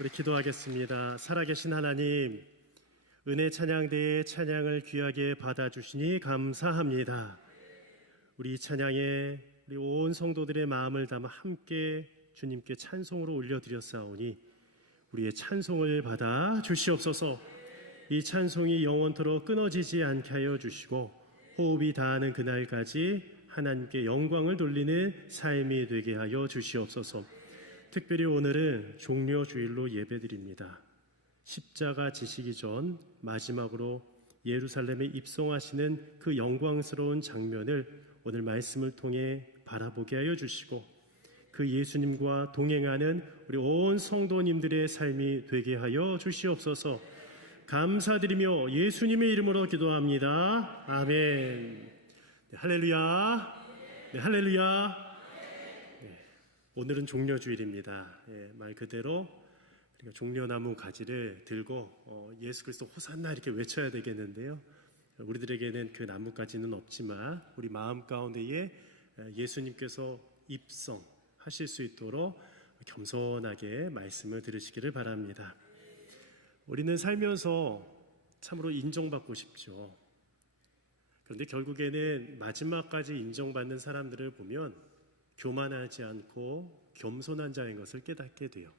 우리 기도하겠습니다. 살아계신 하나님, 은혜 찬양대의 찬양을 귀하게 받아주시니 감사합니다. 우리 이 찬양에 우리 온 성도들의 마음을 담아 함께 주님께 찬송으로 올려드렸사오니 우리의 찬송을 받아 주시옵소서. 이 찬송이 영원토록 끊어지지 않게 하여 주시고 호흡이 다하는 그날까지 하나님께 영광을 돌리는 삶이 되게 하여 주시옵소서. 특별히 오늘은 종려주일로 예배드립니다. 십자가 지시기 전 마지막으로 예루살렘에 입성하시는 그 영광스러운 장면을 오늘 말씀을 통해 바라보게 하여 주시고 그 예수님과 동행하는 우리 온 성도님들의 삶이 되게 하여 주시옵소서. 감사드리며 예수님의 이름으로 기도합니다. 아멘. 네, 할렐루야. 네, 할렐루야. 오늘은 종려주일입니다. 말 그대로 종려나무 가지를 들고 예수 그리스도 호산나 이렇게 외쳐야 되겠는데요. 우리들에게는 그 나무까지는 없지만 우리 마음 가운데에 예수님께서 입성하실 수 있도록 겸손하게 말씀을 들으시기를 바랍니다. 우리는 살면서 참으로 인정받고 싶죠. 그런데 결국에는 마지막까지 인정받는 사람들을 보면 교만하지 않고 겸손한 자인 것을 깨닫게 돼요.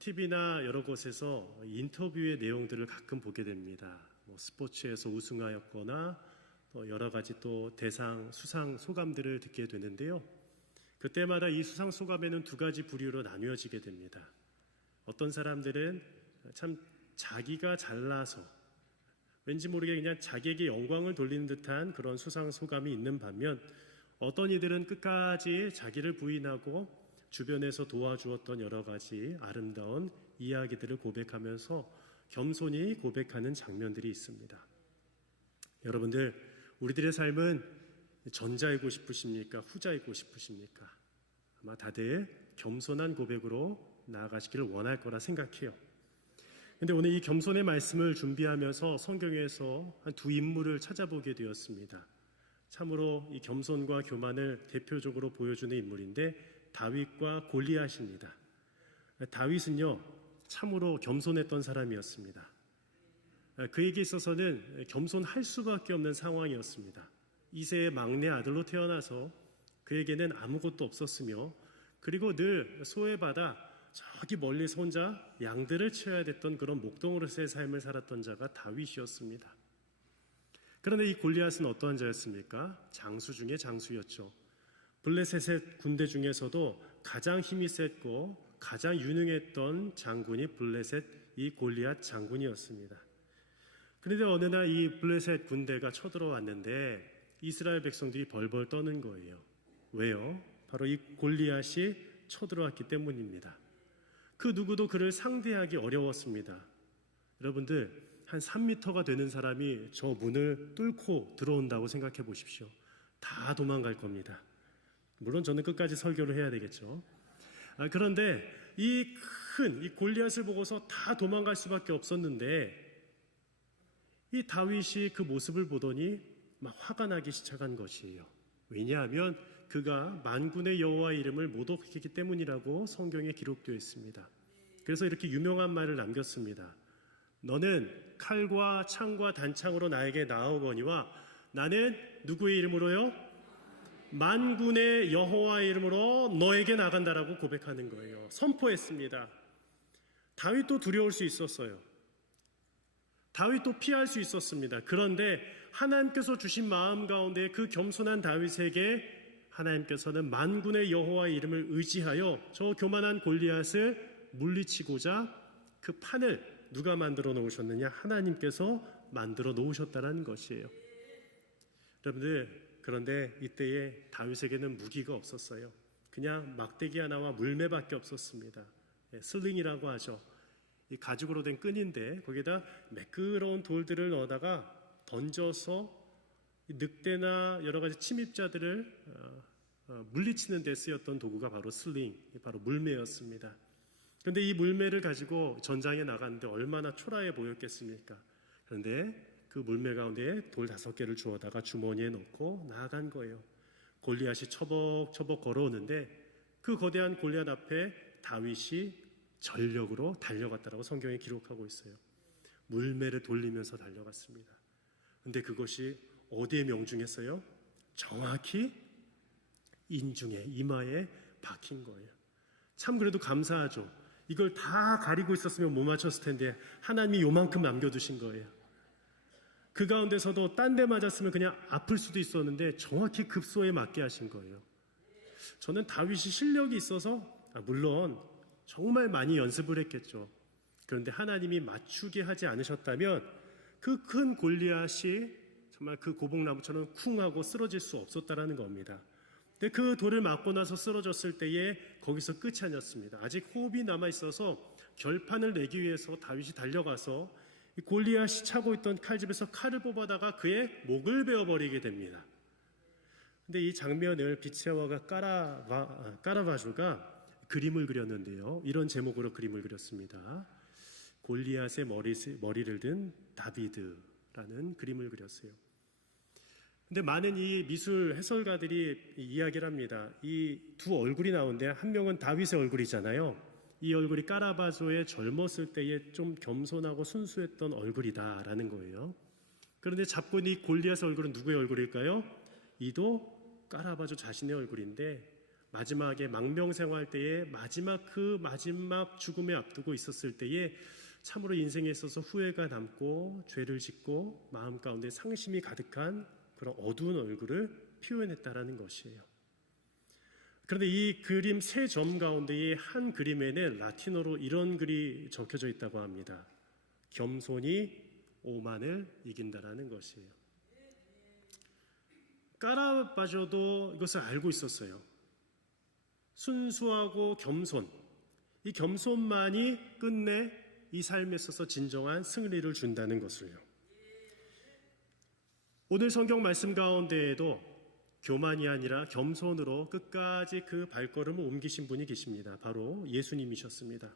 TV나 여러 곳에서 인터뷰의 내용들을 가끔 보게 됩니다. 스포츠에서 우승하였거나 또 여러 가지 또 대상, 수상 소감들을 듣게 되는데요. 그때마다 이 수상 소감에는 두 가지 부류로 나뉘어지게 됩니다. 어떤 사람들은 참 자기가 잘나서 왠지 모르게 그냥 자기에게 영광을 돌리는 듯한 그런 수상 소감이 있는 반면 어떤 이들은 끝까지 자기를 부인하고 주변에서 도와주었던 여러 가지 아름다운 이야기들을 고백하면서 겸손히 고백하는 장면들이 있습니다. 여러분들, 우리들의 삶은 전자이고 싶으십니까? 후자이고 싶으십니까? 아마 다들 겸손한 고백으로 나아가시기를 원할 거라 생각해요. 그런데 오늘 이 겸손의 말씀을 준비하면서 성경에서 한 두 인물을 찾아보게 되었습니다. 참으로 이 겸손과 교만을 대표적으로 보여주는 인물인데 다윗과 골리앗입니다. 다윗은요 참으로 겸손했던 사람이었습니다. 그에게 있어서는 겸손할 수밖에 없는 상황이었습니다. 이새의 막내 아들로 태어나서 그에게는 아무것도 없었으며 그리고 늘 소외받아 저기 멀리서 혼자 양들을 치어야 됐던 그런 목동으로서의 삶을 살았던 자가 다윗이었습니다. 그런데 이 골리앗은 어떠한 자였습니까? 장수 중에 장수였죠. 블레셋의 군대 중에서도 가장 힘이 셌고 가장 유능했던 장군이 블레셋 이 골리앗 장군이었습니다. 그런데 어느 날 이 블레셋 군대가 쳐들어왔는데 이스라엘 백성들이 벌벌 떠는 거예요. 왜요? 바로 이 골리앗이 쳐들어왔기 때문입니다. 그 누구도 그를 상대하기 어려웠습니다. 여러분들, 한 3m가 되는 사람이 저 문을 뚫고 들어온다고 생각해 보십시오. 다 도망갈 겁니다. 물론 저는 끝까지 설교를 해야 되겠죠. 그런데 이 골리앗을 보고서 다 도망갈 수밖에 없었는데 이 다윗이 그 모습을 보더니 막 화가 나기 시작한 것이에요. 왜냐하면 그가 만군의 여호와의 이름을 모독했기 때문이라고 성경에 기록되어 있습니다. 그래서 이렇게 유명한 말을 남겼습니다. 너는 칼과 창과 단창으로 나에게 나아오거니와 나는 누구의 이름으로요? 만군의 여호와의 이름으로 너에게 나간다라고 고백하는 거예요. 선포했습니다. 다윗도 두려울 수 있었어요. 다윗도 피할 수 있었습니다. 그런데 하나님께서 주신 마음 가운데 그 겸손한 다윗에게 하나님께서는 만군의 여호와의 이름을 의지하여 저 교만한 골리앗을 물리치고자 그 판을 누가 만들어 놓으셨느냐? 하나님께서 만들어 놓으셨다는 것이에요. 여러분들, 그런데 이때에 다윗에게는 무기가 없었어요. 그냥 막대기 하나와 물매밖에 없었습니다. 슬링이라고 하죠. 이 가죽으로 된 끈인데 거기에다 매끄러운 돌들을 넣어다가 던져서 늑대나 여러 가지 침입자들을 물리치는 데 쓰였던 도구가 바로 슬링, 바로 물매였습니다. 그런데 이 물매를 가지고 전장에 나갔는데 얼마나 초라해 보였겠습니까? 그런데 그 물매 가운데 돌 5개를 주워다가 주머니에 넣고 나아간 거예요. 골리앗이 처벅처벅 걸어오는데 그 거대한 골리앗 앞에 다윗이 전력으로 달려갔다라고 성경에 기록하고 있어요. 물매를 돌리면서 달려갔습니다. 근데 그것이 어디에 명중했어요? 정확히 인중에, 이마에 박힌 거예요. 참 그래도 감사하죠. 이걸 다 가리고 있었으면 못 맞췄을 텐데 하나님이 요만큼 남겨두신 거예요. 그 가운데서도 딴 데 맞았으면 그냥 아플 수도 있었는데 정확히 급소에 맞게 하신 거예요. 저는 다윗이 실력이 있어서 물론 정말 많이 연습을 했겠죠. 그런데 하나님이 맞추게 하지 않으셨다면 그 큰 골리앗이 정말 그 고복나무처럼 쿵 하고 쓰러질 수 없었다라는 겁니다. 근데 그 돌을 맞고 나서 쓰러졌을 때에 거기서 끝이 아니었습니다. 아직 호흡이 남아있어서 결판을 내기 위해서 다윗이 달려가서 이 골리앗이 차고 있던 칼집에서 칼을 뽑아다가 그의 목을 베어버리게 됩니다. 근데 이 장면을 비체와가 까라바주가 그림을 그렸는데요. 이런 제목으로 그림을 그렸습니다. 골리앗의 머리를 든 다비드라는 그림을 그렸어요. 근데 많은 이 미술 해설가들이 이야기를 합니다. 이 두 얼굴이 나오는데 한 명은 다윗의 얼굴이잖아요. 이 얼굴이 까라바조의 젊었을 때의 좀 겸손하고 순수했던 얼굴이다라는 거예요. 그런데 잡고 있는 이 골리앗의 얼굴은 누구의 얼굴일까요? 이도 까라바조 자신의 얼굴인데 마지막에 망명생활 때에 마지막 죽음에 앞두고 있었을 때에 참으로 인생에 있어서 후회가 남고 죄를 짓고 마음 가운데 상심이 가득한 그런 어두운 얼굴을 표현했다라는 것이에요. 그런데 이 그림 세 점 가운데의 한 그림에는 라틴어로 이런 글이 적혀져 있다고 합니다. 겸손이 오만을 이긴다라는 것이에요. 까라바조도 이것을 알고 있었어요. 순수하고 겸손, 이 겸손만이 끝내 이 삶에 있어서 진정한 승리를 준다는 것을요. 오늘 성경 말씀 가운데에도 교만이 아니라 겸손으로 끝까지 그 발걸음을 옮기신 분이 계십니다. 바로 예수님이셨습니다.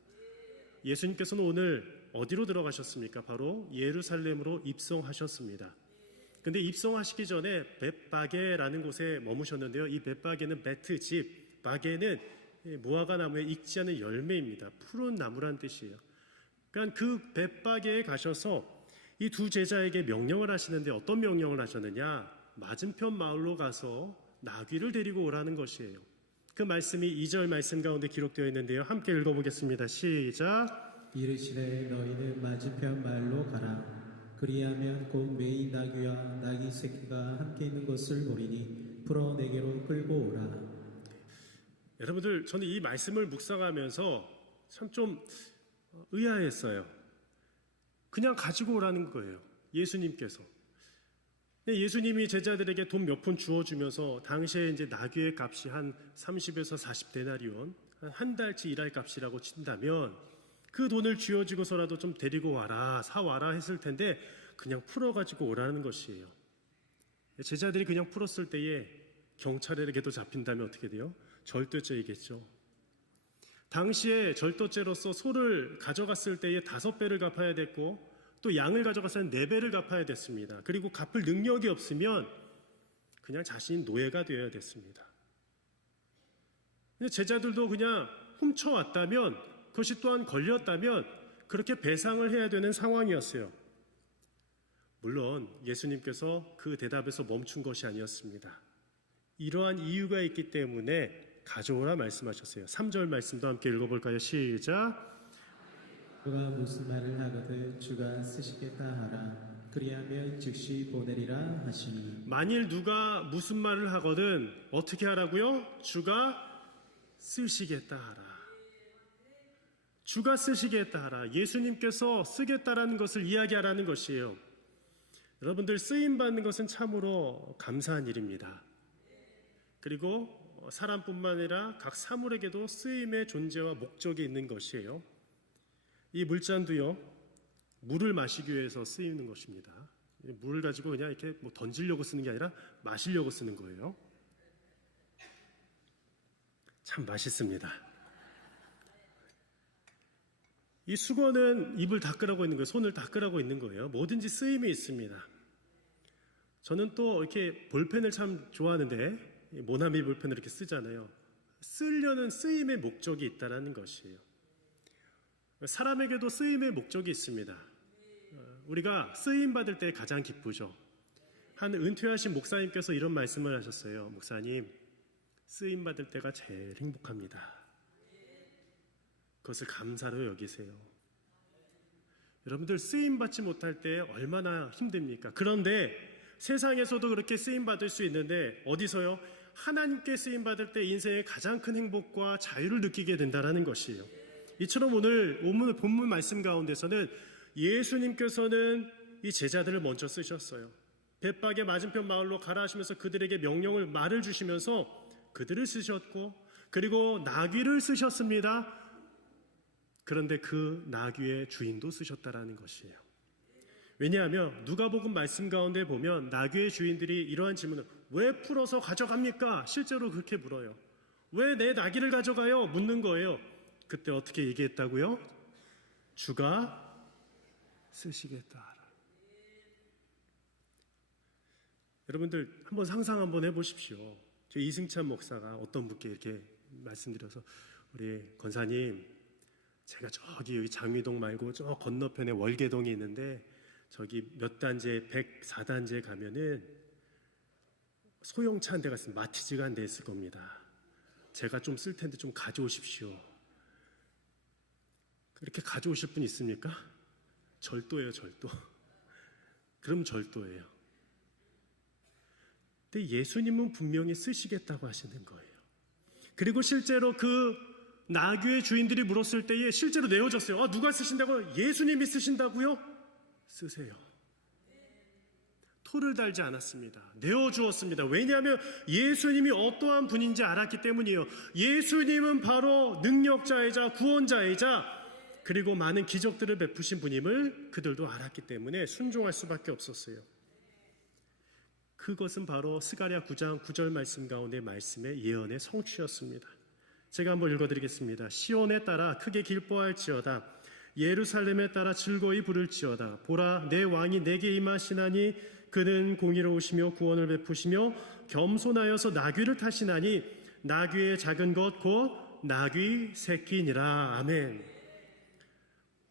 예수님께서는 오늘 어디로 들어가셨습니까? 바로 예루살렘으로 입성하셨습니다. 근데 입성하시기 전에 벳바게라는 곳에 머무셨는데요. 이 벳바게는 베트 집, 바게는 무화과 나무에 익지 않은 열매입니다. 푸른 나무란 뜻이에요. 그러니까 그 벳바게에 가셔서 이 두 제자에게 명령을 하시는데 어떤 명령을 하셨느냐? 맞은편 마을로 가서 나귀를 데리고 오라는 것이에요. 그 말씀이 2절 말씀 가운데 기록되어 있는데요. 함께 읽어보겠습니다. 시작. 이르시되 너희는 맞은편 마을로 가라. 그리하면 곧 매인 나귀와 나귀 새끼가 함께 있는 것을 보리니 풀어 내게로 끌고 오라. 여러분들, 저는 이 말씀을 묵상하면서 참 좀 의아했어요. 그냥 가지고 오라는 거예요. 예수님께서. 예수님이 제자들에게 돈 몇 푼 주어주면서 당시에 이제 나귀의 값이 한 30에서 40데나리온, 한 달치 일할 값이라고 친다면 그 돈을 쥐어주고서라도 좀 데리고 와라, 사와라 했을 텐데 그냥 풀어가지고 오라는 것이에요. 제자들이 그냥 풀었을 때에 경찰에게도 잡힌다면 어떻게 돼요? 절도죄이겠죠. 당시에 절도죄로서 소를 가져갔을 때에 5배를 갚아야 됐고 또 양을 가져갔을 때 4배를 갚아야 됐습니다. 그리고 갚을 능력이 없으면 그냥 자신이 노예가 되어야 됐습니다. 제자들도 그냥 훔쳐왔다면 그것이 또한 걸렸다면 그렇게 배상을 해야 되는 상황이었어요. 물론 예수님께서 그 대답에서 멈춘 것이 아니었습니다. 이러한 이유가 있기 때문에 가져오라 말씀하셨어요. 3절 말씀도 함께 읽어볼까요? 시작. 그가 무슨 말을 하거든 주가 쓰시겠다 하라. 그리하면 즉시 보내리라 하시니. 만일 누가 무슨 말을 하거든 어떻게 하라고요? 주가 쓰시겠다 하라. 주가 쓰시겠다 하라. 예수님께서 쓰겠다라는 것을 이야기하라는 것이에요. 여러분들, 쓰임받는 것은 참으로 감사한 일입니다. 그리고 사람뿐만 아니라 각 사물에게도 쓰임의 존재와 목적이 있는 것이에요. 이 물잔도요, 물을 마시기 위해서 쓰이는 것입니다. 물을 가지고 그냥 이렇게 뭐 던지려고 쓰는 게 아니라 마시려고 쓰는 거예요. 참 맛있습니다. 이 수건은 입을 닦으라고 있는 거예요. 손을 닦으라고 있는 거예요. 뭐든지 쓰임이 있습니다. 저는 또 이렇게 볼펜을 참 좋아하는데 모나미 볼펜을 이렇게 쓰잖아요. 쓰려는 쓰임의 목적이 있다는 것이에요. 사람에게도 쓰임의 목적이 있습니다. 우리가 쓰임 받을 때 가장 기쁘죠. 한 은퇴하신 목사님께서 이런 말씀을 하셨어요. 목사님, 쓰임 받을 때가 제일 행복합니다. 그것을 감사로 여기세요. 여러분들 쓰임 받지 못할 때 얼마나 힘듭니까? 그런데 세상에서도 그렇게 쓰임 받을 수 있는데 어디서요? 하나님께 쓰임 받을 때 인생의 가장 큰 행복과 자유를 느끼게 된다는 것이에요. 이처럼 오늘 본문 말씀 가운데서는 예수님께서는 이 제자들을 먼저 쓰셨어요. 벳박의 맞은편 마을로 가라 하시면서 그들에게 말을 주시면서 그들을 쓰셨고, 그리고 나귀를 쓰셨습니다. 그런데 그 나귀의 주인도 쓰셨다라는 것이에요. 왜냐하면 누가복음 말씀 가운데 보면 나귀의 주인들이 이러한 질문을 왜 풀어서 가져갑니까? 실제로 그렇게 물어요. 왜 내 나귀를 가져가요? 묻는 거예요. 그때 어떻게 얘기했다고요? 주가 쓰시겠다. 여러분들 한번 상상 한번 해보십시오. 저 이승찬 목사가 어떤 분께 이렇게 말씀드려서 우리 권사님, 제가 저기 여기 장미동 말고 저 건너편에 월계동이 있는데 저기 몇 단지 104단지에 가면은 소형차 한 대가 있으면 마티즈가 한 대 있을 겁니다. 제가 좀 쓸 텐데 좀 가져오십시오. 그렇게 가져오실 분 있습니까? 절도예요, 절도. 그럼 절도예요. 근데 예수님은 분명히 쓰시겠다고 하시는 거예요. 그리고 실제로 그 나귀의 주인들이 물었을 때에 실제로 내어줬어요. 누가 쓰신다고요? 예수님이 쓰신다고요? 쓰세요. 토를 달지 않았습니다. 내어주었습니다. 왜냐하면 예수님이 어떠한 분인지 알았기 때문이에요. 예수님은 바로 능력자이자 구원자이자 그리고 많은 기적들을 베푸신 분임을 그들도 알았기 때문에 순종할 수밖에 없었어요. 그것은 바로 스가랴 9장 9절 말씀 가운데 말씀의 예언의 성취였습니다. 제가 한번 읽어드리겠습니다. 시온에 따라 크게 기뻐할지어다. 예루살렘에 따라 즐거이 부를지어다. 보라, 내 왕이 내게 임하시나니 그는 공의로우시며 구원을 베푸시며 겸손하여서 나귀를 타시나니 나귀의 작은 것 곧 나귀 새끼니라. 아멘.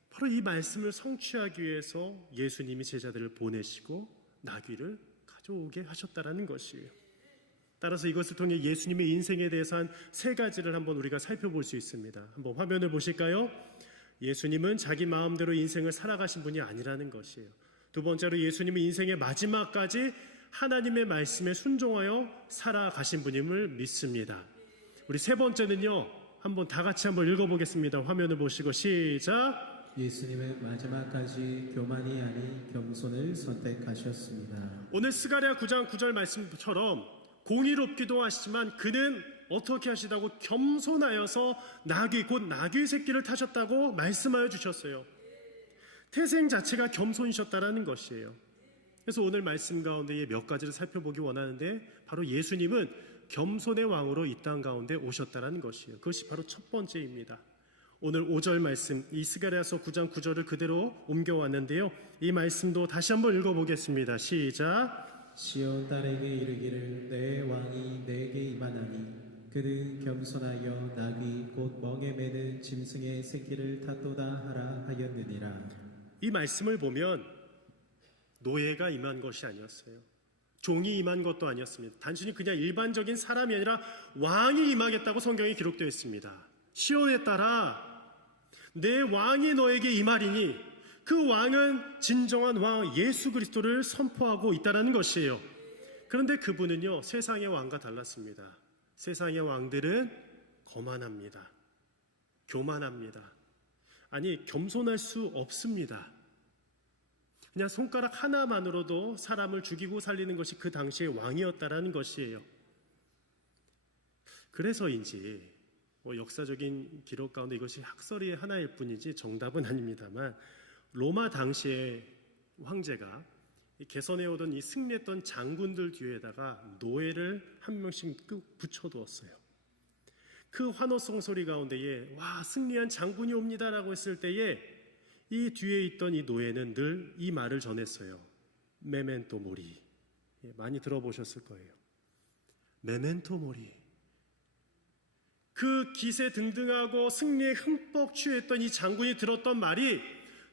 바로 이 말씀을 성취하기 위해서 예수님이 제자들을 보내시고 나귀를 가져오게 하셨다라는 것이에요. 따라서 이것을 통해 예수님의 인생에 대해서 한 세 가지를 한번 우리가 살펴볼 수 있습니다. 한번 화면을 보실까요? 예수님은 자기 마음대로 인생을 살아가신 분이 아니라는 것이에요. 두 번째로 예수님은 인생의 마지막까지 하나님의 말씀에 순종하여 살아가신 분임을 믿습니다. 우리 세 번째는요, 한번 다 같이 한번 읽어보겠습니다. 화면을 보시고 시작. 예수님의 마지막까지 교만이 아닌 겸손을 선택하셨습니다. 오늘 스가랴 9장 9절 말씀처럼 공의롭기도 하시지만 그는 어떻게 하시다고 겸손하여서 나귀 곧 나귀 새끼를 타셨다고 말씀하여 주셨어요. 태생 자체가 겸손이셨다라는 것이에요. 그래서 오늘 말씀 가운데 몇 가지를 살펴보기 원하는데 바로 예수님은 겸손의 왕으로 이 땅 가운데 오셨다라는 것이에요. 그것이 바로 첫 번째입니다. 오늘 5절 말씀, 이 스가랴서 9장 9절을 그대로 옮겨왔는데요. 이 말씀도 다시 한번 읽어보겠습니다. 시작. 시온 딸에게 이르기를 내 왕이 내게 임하나니 그는 겸손하여 나귀 곧 멍에 매는 짐승의 새끼를 탔도다 하라 하였느니라. 이 말씀을 보면 노예가 임한 것이 아니었어요. 종이 임한 것도 아니었습니다. 단순히 그냥 일반적인 사람이 아니라 왕이 임하겠다고 성경에 기록되어 있습니다. 시온에 따라 내 왕이 너에게 임하리니 그 왕은 진정한 왕 예수 그리스도를 선포하고 있다는 것이에요. 그런데 그분은요, 세상의 왕과 달랐습니다. 세상의 왕들은 거만합니다. 교만합니다. 아니, 겸손할 수 없습니다. 그냥 손가락 하나만으로도 사람을 죽이고 살리는 것이 그 당시의 왕이었다라는 것이에요. 그래서인지 역사적인 기록 가운데 이것이 학설의 하나일 뿐이지 정답은 아닙니다만 로마 당시의 황제가 개선해오던 이 승리했던 장군들 뒤에다가 노예를 한 명씩 붙여두었어요. 그 환호성 소리 가운데에 와 승리한 장군이 옵니다라고 했을 때에 이 뒤에 있던 이 노예는 늘 이 말을 전했어요. 메멘토 모리. 많이 들어보셨을 거예요. 메멘토 모리. 그 기세 등등하고 승리에 흠뻑 취했던 이 장군이 들었던 말이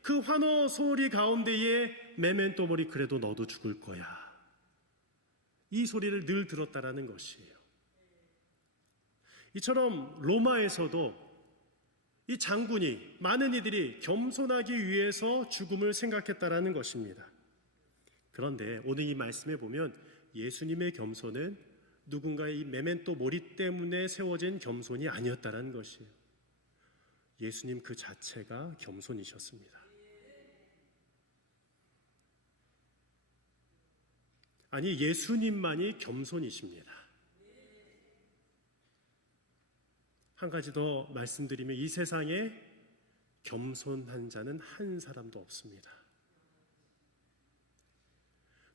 그 환호 소리 가운데에 메멘토 모리 그래도 너도 죽을 거야. 이 소리를 늘 들었다라는 것이에요. 이처럼 로마에서도 이 장군이 많은 이들이 겸손하기 위해서 죽음을 생각했다라는 것입니다. 그런데 오늘 이 말씀에 보면 예수님의 겸손은 누군가의 이 메멘토 모리 때문에 세워진 겸손이 아니었다라는 것이에요. 예수님 그 자체가 겸손이셨습니다. 아니, 예수님만이 겸손이십니다. 한 가지 더 말씀드리면 이 세상에 겸손한 자는 한 사람도 없습니다.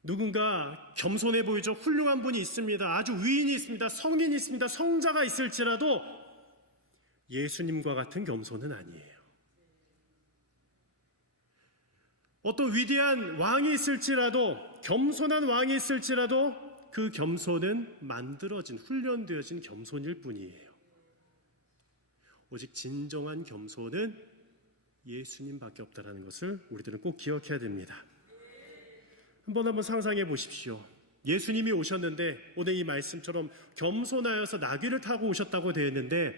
누군가 겸손해 보이죠? 훌륭한 분이 있습니다. 아주 위인이 있습니다. 성인이 있습니다. 성자가 있을지라도 예수님과 같은 겸손은 아니에요. 어떤 위대한 왕이 있을지라도, 겸손한 왕이 있을지라도 그 겸손은 만들어진, 훈련되어진 겸손일 뿐이에요. 오직 진정한 겸손은 예수님밖에 없다는 것을 우리들은 꼭 기억해야 됩니다. 한번 상상해 보십시오. 예수님이 오셨는데 오늘 이 말씀처럼 겸손하여서 나귀를 타고 오셨다고 되어 있는데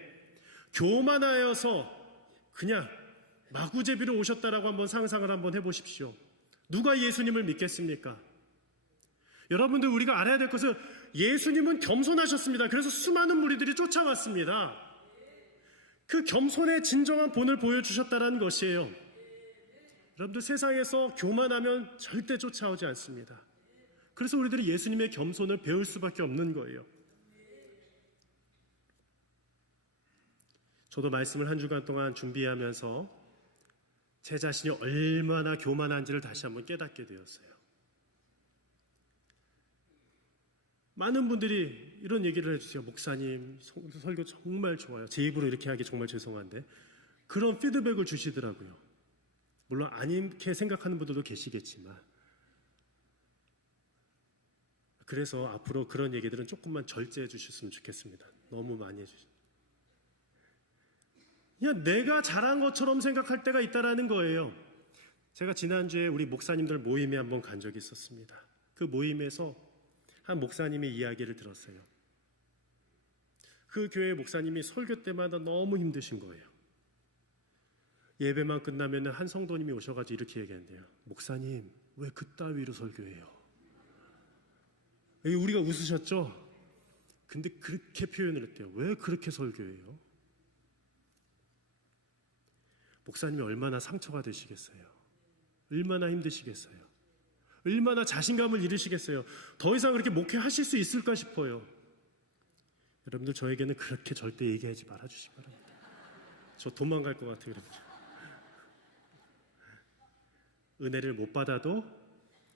교만하여서 그냥 마구제비로 오셨다라고 한번 상상을 한번 해보십시오. 누가 예수님을 믿겠습니까? 여러분들, 우리가 알아야 될 것은 예수님은 겸손하셨습니다. 그래서 수많은 무리들이 쫓아왔습니다. 그 겸손의 진정한 본을 보여주셨다는 것이에요. 여러분들, 세상에서 교만하면 절대 쫓아오지 않습니다. 그래서 우리들이 예수님의 겸손을 배울 수밖에 없는 거예요. 저도 말씀을 한 주간 동안 준비하면서 제 자신이 얼마나 교만한지를 다시 한번 깨닫게 되었어요. 많은 분들이 이런 얘기를 해주세요. 목사님, 설교 정말 좋아요. 제 입으로 이렇게 하기 정말 죄송한데 그런 피드백을 주시더라고요. 물론 아님게 생각하는 분들도 계시겠지만, 그래서 앞으로 그런 얘기들은 조금만 절제해 주셨으면 좋겠습니다. 너무 많이 해주시죠. 그냥 내가 잘한 것처럼 생각할 때가 있다라는 거예요. 제가 지난주에 우리 목사님들 모임에 한번 간 적이 있었습니다. 그 모임에서 한 목사님의 이야기를 들었어요. 그 교회 목사님이 설교 때마다 너무 힘드신 거예요. 예배만 끝나면 한 성도님이 오셔가지고 이렇게 얘기한대요. 목사님, 왜 그따위로 설교해요? 우리가 웃으셨죠? 근데 그렇게 표현을 했대요. 왜 그렇게 설교해요? 목사님이 얼마나 상처가 되시겠어요? 얼마나 힘드시겠어요? 얼마나 자신감을 잃으시겠어요? 더 이상 그렇게 목회하실 수 있을까 싶어요. 여러분들, 저에게는 그렇게 절대 얘기하지 말아주시기 바랍니다. 저 도망갈 것 같아요, 여러분. 은혜를 못 받아도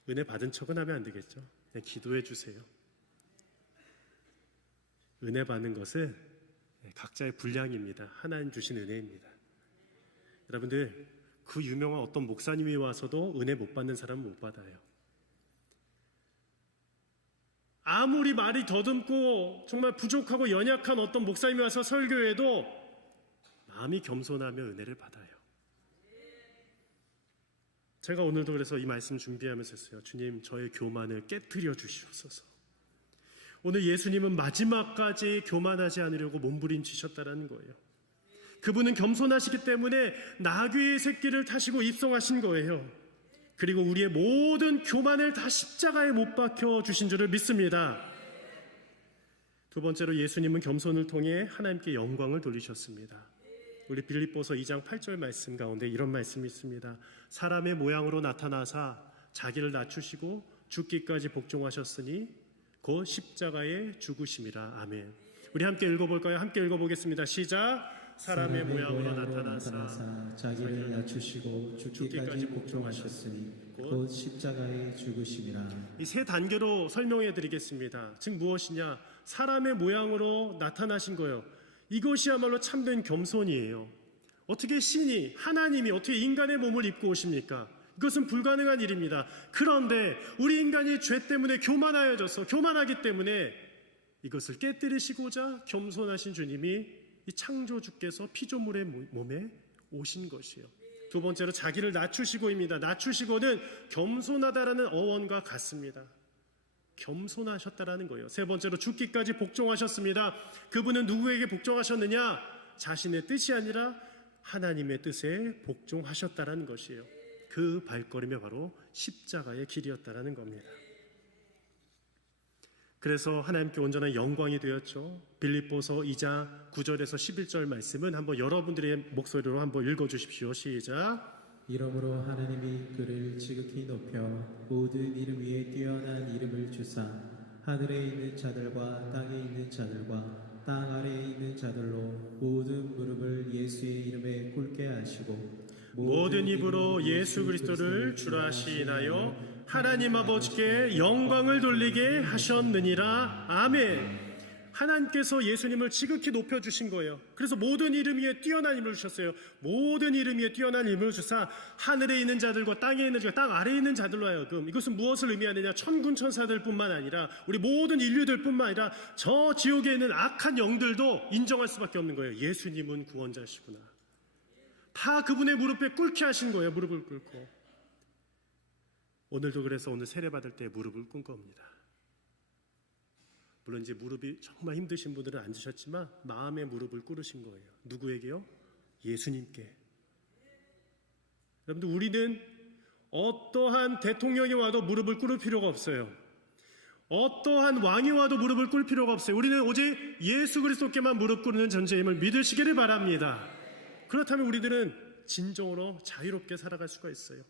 은혜 받은 척은 하면 안 되겠죠. 그냥 기도해 주세요. 은혜 받는 것은 각자의 분량입니다. 하나님 주신 은혜입니다. 여러분들, 그 유명한 어떤 목사님이 와서도 은혜 못 받는 사람은 못 받아요. 아무리 말이 더듬고 정말 부족하고 연약한 어떤 목사님이 와서 설교해도 마음이 겸손하면 은혜를 받아요. 제가 오늘도 그래서 이 말씀 준비하면서 했어요. 주님, 저의 교만을 깨트려 주시옵소서. 오늘 예수님은 마지막까지 교만하지 않으려고 몸부림치셨다는 거예요. 그분은 겸손하시기 때문에 나귀의 새끼를 타시고 입성하신 거예요. 그리고 우리의 모든 교만을 다 십자가에 못 박혀 주신 줄을 믿습니다. 두 번째로, 예수님은 겸손을 통해 하나님께 영광을 돌리셨습니다. 우리 빌립보서 2장 8절 말씀 가운데 이런 말씀이 있습니다. 사람의 모양으로 나타나사 자기를 낮추시고 죽기까지 복종하셨으니 곧 십자가에 죽으심이라. 아멘. 우리 함께 읽어볼까요? 함께 읽어보겠습니다. 시작. 사람의 모양으로 나타나사 자기를 낮추시고 죽기까지 복종하셨으니 곧 십자가에 죽으심이라. 이 세 단계로 설명해 드리겠습니다. 즉 무엇이냐? 사람의 모양으로 나타나신 거예요. 이것이야말로 참된 겸손이에요. 어떻게 신이, 하나님이 어떻게 인간의 몸을 입고 오십니까? 이것은 불가능한 일입니다. 그런데 우리 인간이 죄 때문에 교만하기 때문에 이것을 깨뜨리시고자 겸손하신 주님이 이 창조주께서 피조물의 몸에 오신 것이에요. 두 번째로 자기를 낮추시고입니다. 낮추시고는 겸손하다라는 어원과 같습니다. 겸손하셨다라는 거예요. 세 번째로 죽기까지 복종하셨습니다. 그분은 누구에게 복종하셨느냐? 자신의 뜻이 아니라 하나님의 뜻에 복종하셨다라는 것이에요. 그 발걸음이 바로 십자가의 길이었다라는 겁니다. 그래서 하나님께 온전한 영광이 되었죠. 빌립보서 2장 9절에서 11절 말씀은 한번 여러분들의 목소리로 한번 읽어주십시오. 시작. 이러므로 하나님이 그를 지극히 높여 모든 이름 위에 뛰어난 이름을 주사 하늘에 있는 자들과 땅에 있는 자들과 땅 아래에 있는 자들로 모든 무릎을 예수의 이름에 꿇게 하시고 모든 입으로 예수 그리스도를 주라 시인하여 하나님 아버지께 영광을 돌리게 하셨느니라. 아멘. 하나님께서 예수님을 지극히 높여주신 거예요. 그래서 모든 이름 위에 뛰어난 이름을 주셨어요. 모든 이름 위에 뛰어난 이름을 주사 하늘에 있는 자들과 땅에 있는 자들, 땅 아래에 있는 자들로 하여금, 이것은 무엇을 의미하느냐? 천군 천사들 뿐만 아니라 우리 모든 인류들 뿐만 아니라 저 지옥에 있는 악한 영들도 인정할 수밖에 없는 거예요. 예수님은 구원자시구나. 다 그분의 무릎에 꿇게 하신 거예요. 무릎을 꿇고. 오늘도 그래서 오늘 세례 받을 때 무릎을 꿇은 겁니다. 물론 이제 무릎이 정말 힘드신 분들은 앉으셨지만 마음의 무릎을 꿇으신 거예요. 누구에게요? 예수님께. 여러분들, 우리는 어떠한 대통령이 와도 무릎을 꿇을 필요가 없어요. 어떠한 왕이 와도 무릎을 꿇을 필요가 없어요. 우리는 오직 예수 그리스도께만 무릎 꿇는 존재임을 믿으시기를 바랍니다. 그렇다면 우리들은 진정으로 자유롭게 살아갈 수가 있어요.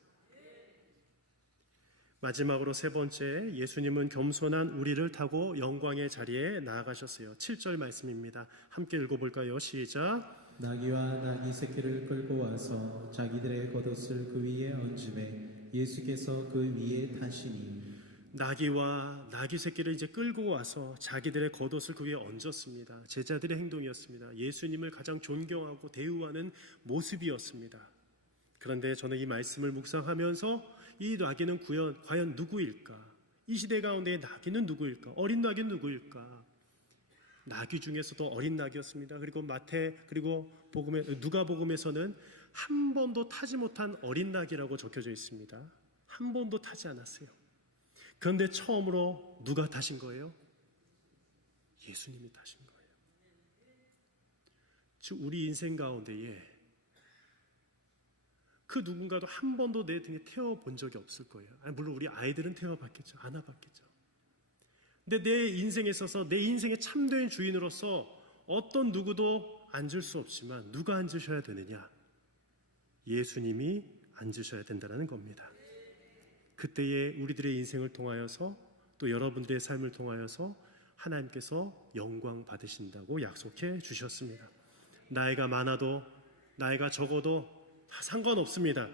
마지막으로 세 번째, 예수님은 겸손한 우리를 타고 영광의 자리에 나아가셨어요. 7절 말씀입니다. 함께 읽어볼까요? 시작. 나귀와 나귀 새끼를 끌고 와서 자기들의 겉옷을 그 위에 얹음에 예수께서 그 위에 타시니. 나귀와 나귀 새끼를 이제 끌고 와서 자기들의 겉옷을 그 위에 얹었습니다. 제자들의 행동이었습니다. 예수님을 가장 존경하고 대우하는 모습이었습니다. 그런데 저는 이 말씀을 묵상하면서 이 나귀는 과연 누구일까? 이 시대 가운데의 나귀는 누구일까? 어린 나귀는 누구일까? 나귀 중에서도 어린 나귀였습니다. 그리고 누가복음에서는 한 번도 타지 못한 어린 나귀라고 적혀져 있습니다. 한 번도 타지 않았어요. 그런데 처음으로 누가 타신 거예요? 예수님이 타신 거예요. 즉 우리 인생 가운데에 그 누군가도 한 번도 내 등에 태워본 적이 없을 거예요. 물론 우리 아이들은 태워봤겠죠. 안아봤겠죠. 근데 내 인생에 있어서 내 인생의 참된 주인으로서 어떤 누구도 앉을 수 없지만 누가 앉으셔야 되느냐? 예수님이 앉으셔야 된다는 겁니다. 그때에 우리들의 인생을 통하여서 또 여러분들의 삶을 통하여서 하나님께서 영광 받으신다고 약속해 주셨습니다. 나이가 많아도 나이가 적어도 다 상관없습니다.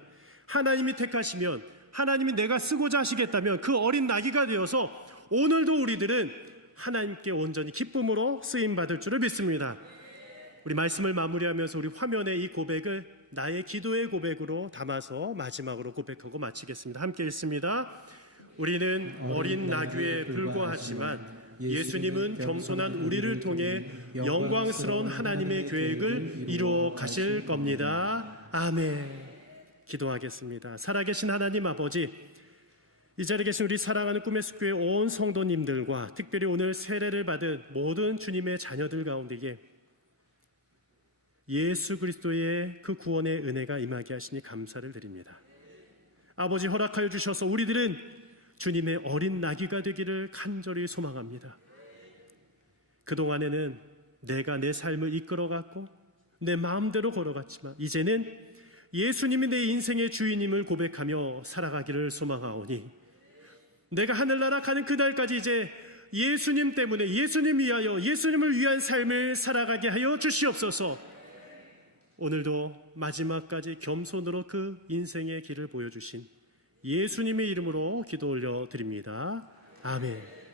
하나님이 택하시면, 하나님이 내가 쓰고자 하시겠다면 그 어린 나귀가 되어서 오늘도 우리들은 하나님께 온전히 기쁨으로 쓰임받을 줄을 믿습니다. 우리 말씀을 마무리하면서 우리 화면에 이 고백을 나의 기도의 고백으로 담아서 마지막으로 고백하고 마치겠습니다. 함께 읽습니다. 우리는 어린 나귀에 불과하지만 예수님은 겸손한 우리를 통해 영광스러운 하나님의 계획을 이루어 가실 겁니다. 아멘. 기도하겠습니다. 살아계신 하나님 아버지, 이 자리에 계신 우리 사랑하는 꿈의 숲교회 온 성도님들과 특별히 오늘 세례를 받은 모든 주님의 자녀들 가운데에 예수 그리스도의 그 구원의 은혜가 임하게 하시니 감사를 드립니다. 아버지, 허락하여 주셔서 우리들은 주님의 어린 나귀가 되기를 간절히 소망합니다. 그동안에는 내가 내 삶을 이끌어갔고 내 마음대로 걸어갔지만 이제는 예수님이 내 인생의 주인임을 고백하며 살아가기를 소망하오니 내가 하늘나라 가는 그날까지 이제 예수님 때문에, 예수님 위하여, 예수님을 위한 삶을 살아가게 하여 주시옵소서. 오늘도 마지막까지 겸손으로 그 인생의 길을 보여주신 예수님의 이름으로 기도 올려드립니다. 아멘.